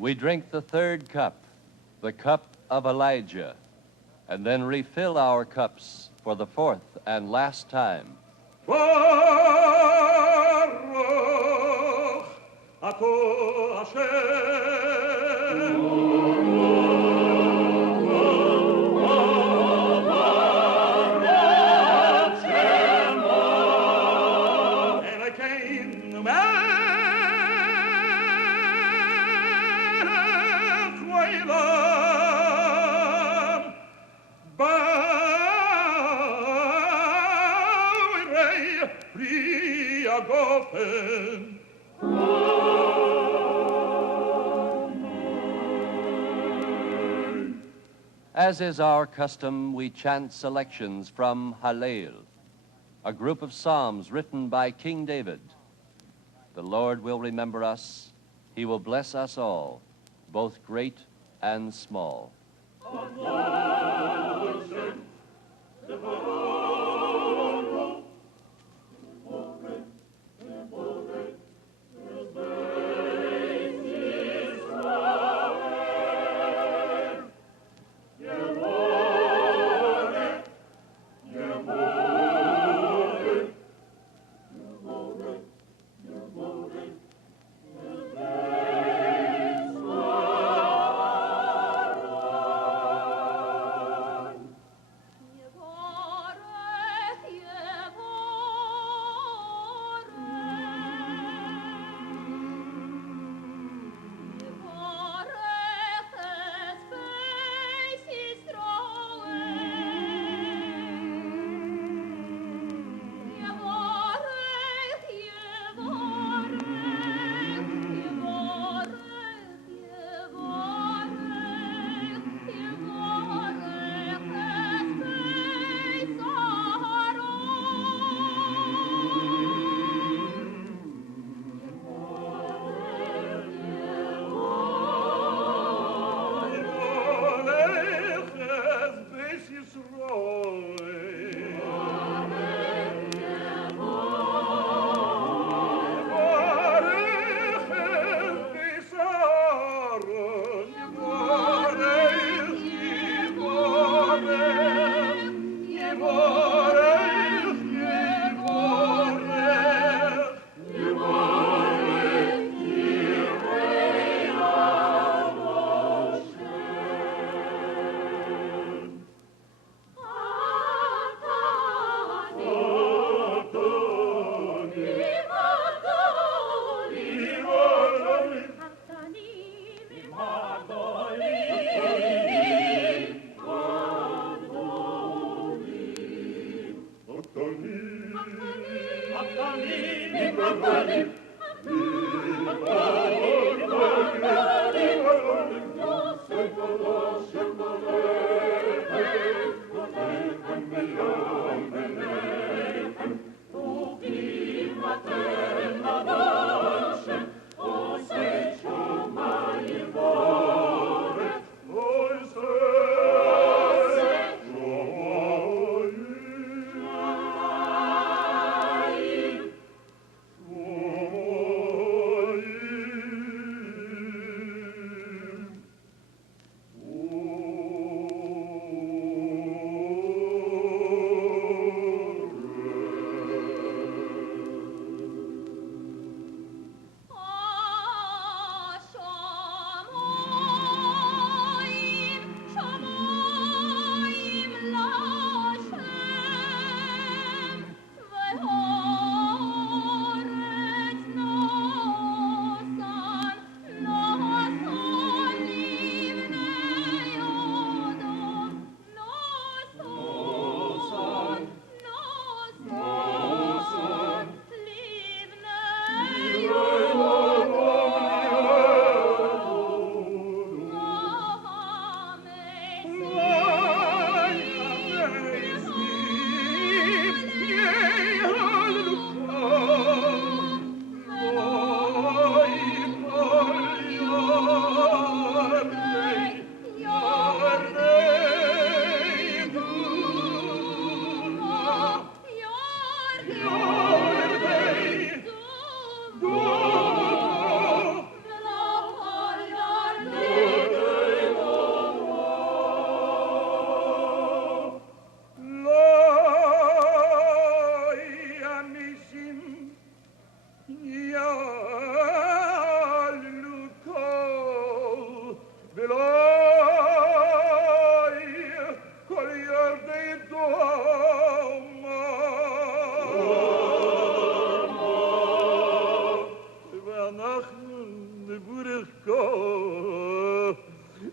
We drink the third cup, the cup of Elijah, and then refill our cups for the fourth and last time. Baruch Ato Hashem. As is our custom, we chant selections from Hallel, a group of psalms written by King David. The Lord will remember us. He will bless us all, both great and small.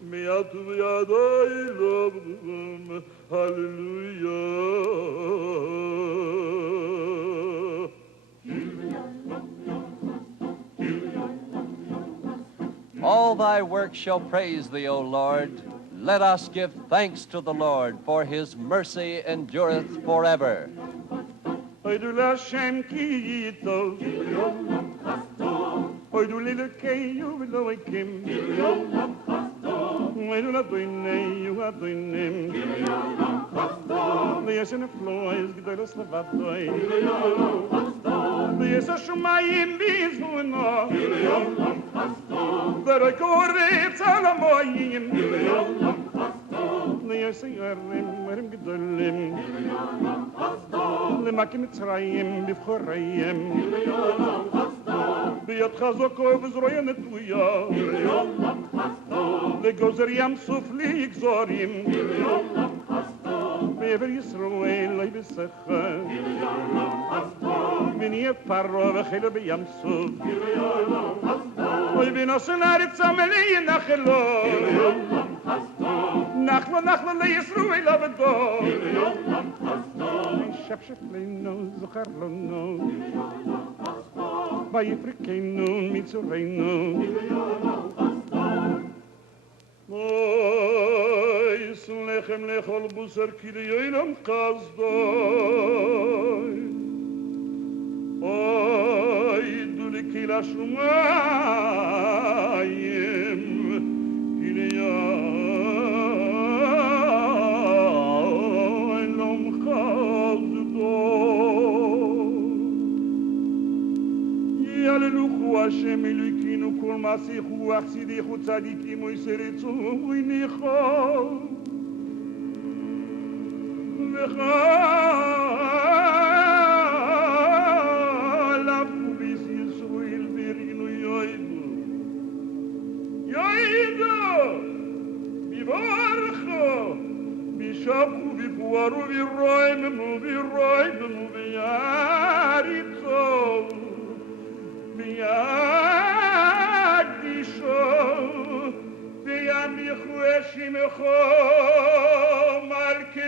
מיד ובידי לובם, הללויה. All thy works shall praise thee, O Lord. Let us give thanks to the Lord, for his mercy endureth forever. Oydu l'Hashem ki yitov, oydu l'Elokeinu v'Elokim, oydu l'Adoneinu Adonim, l'Yeshen eflois g'dolos levadoy, l'Yes ha'shumayim b'yizvuno, v'roi koretz al ha'moyim, l'Yes ha'yarim v'rim g'dolim, למקים מצרים בבחוריים ביד חזקו וזרועי נטויה לגוזר ים סוף לגזורים בעבר ישראל לא יבשך ונהיה פרו וחילו בים סוף אוי בנושן הארץ המלאי נחלו נחלו לישראל עבדו שפשף לנו זוכר לנו ויפרקנו מצורנו אוי סלחם לכל בוסר כי ליינם חסדוי אוי דולי כי לשומיים כי ליינם Hallelu Hashem Elokeinu kol masichu achsidichu tzadikim oiseretzu uinicho v'chal afu bis Yisrael berinu yoidu bivarcho bishabchu v'puaru v'roimenu v'yaritzo Yadisho, V'yamichu eshimcho, Malke